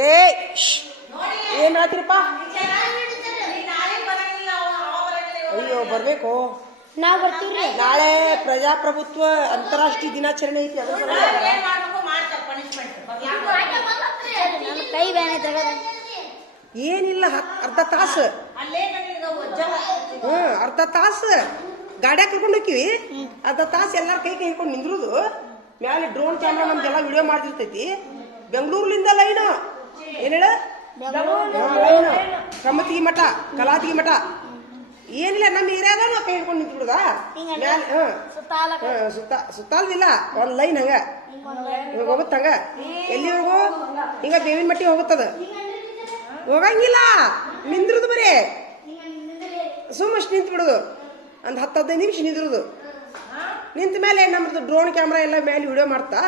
ಏ ಏನ್ ಹೇಳ್ತೀರಪ್ಪ? ಅಯ್ಯೋ ಬರ್ಬೇಕು, ನಾವ್ ಬರ್ತೀವ್ರಿ. ನಾಳೆ ಪ್ರಜಾಪ್ರಭುತ್ವ ಅಂತಾರಾಷ್ಟ್ರೀಯ ದಿನಾಚರಣೆ ಐತಿ. ಅದ್ರ ನನ್ನ ಕೈ ಬ್ಯಾನೆ ತಗದ ಏನಿಲ್ಲ, ಅರ್ಧ ತಾಸು ಅರ್ಧ ತಾಸು ಗಾಡ್ಯಾಗ ಕರ್ಕೊಂಡು ಹೋಗ್ತೀವಿ. ಅರ್ಧ ತಾಸು ಎಲ್ಲಾರ ಕೈ ಹಿಡ್ಕೊಂಡು ನಿಂದ್ರುದು. ಮ್ಯಾಲೆ ಡ್ರೋನ್ ಕ್ಯಾಮ್ರಾ ನಮ್ದೆಲ್ಲ ವಿಡಿಯೋ ಮಾಡ್ತಿರ್ತೈತಿ. ಬೆಂಗಳೂರ್ಲಿಂದ ಲೈನು ಏನ್ ಹೇಳ ಲೈನು ಕಮತಿಗಿ ಮಠ, ಕಲಾತಿಗಿ ಮಠ ಏನಿಲ್ಲ, ನಮ್ಮ ಏರಿಯಾದ ನಾವು ಕೈ ಹಿಡ್ಕೊಂಡು ನಿಂತ್ಬಿಡುದ. ಮ್ಯಾಲೆ ಸುತ್ತಾಲ್ದಿಲ್ಲ, ಒಂದ್ ಲೈನ್ ಹಂಗ ಹೋಗುತ್ತ. ಹಂಗ ಎಲ್ಲಿವರೆಗೂ? ಹಿಂಗ ಬೇವಿನ ಮಟ್ಟಿ ಹೋಗುತ್ತದ. ಹೋಗಂಗಿಲ್ಲ, ನಿಂದ್ರುದು ಬರೀ ಸುಮ್ಮಷ್ಟು ನಿಂತು ಬಿಡುದು. ಒಂದು 10-15 ನಿಮಿಷ ನಿಂದ್ರುದು. ನಿಂತ ಮೇಲೆ ನಮ್ದು ಡ್ರೋನ್ ಕ್ಯಾಮ್ರಾ ಎಲ್ಲ ಮೇಲೆ ವಿಡಿಯೋ ಮಾಡ್ತಾ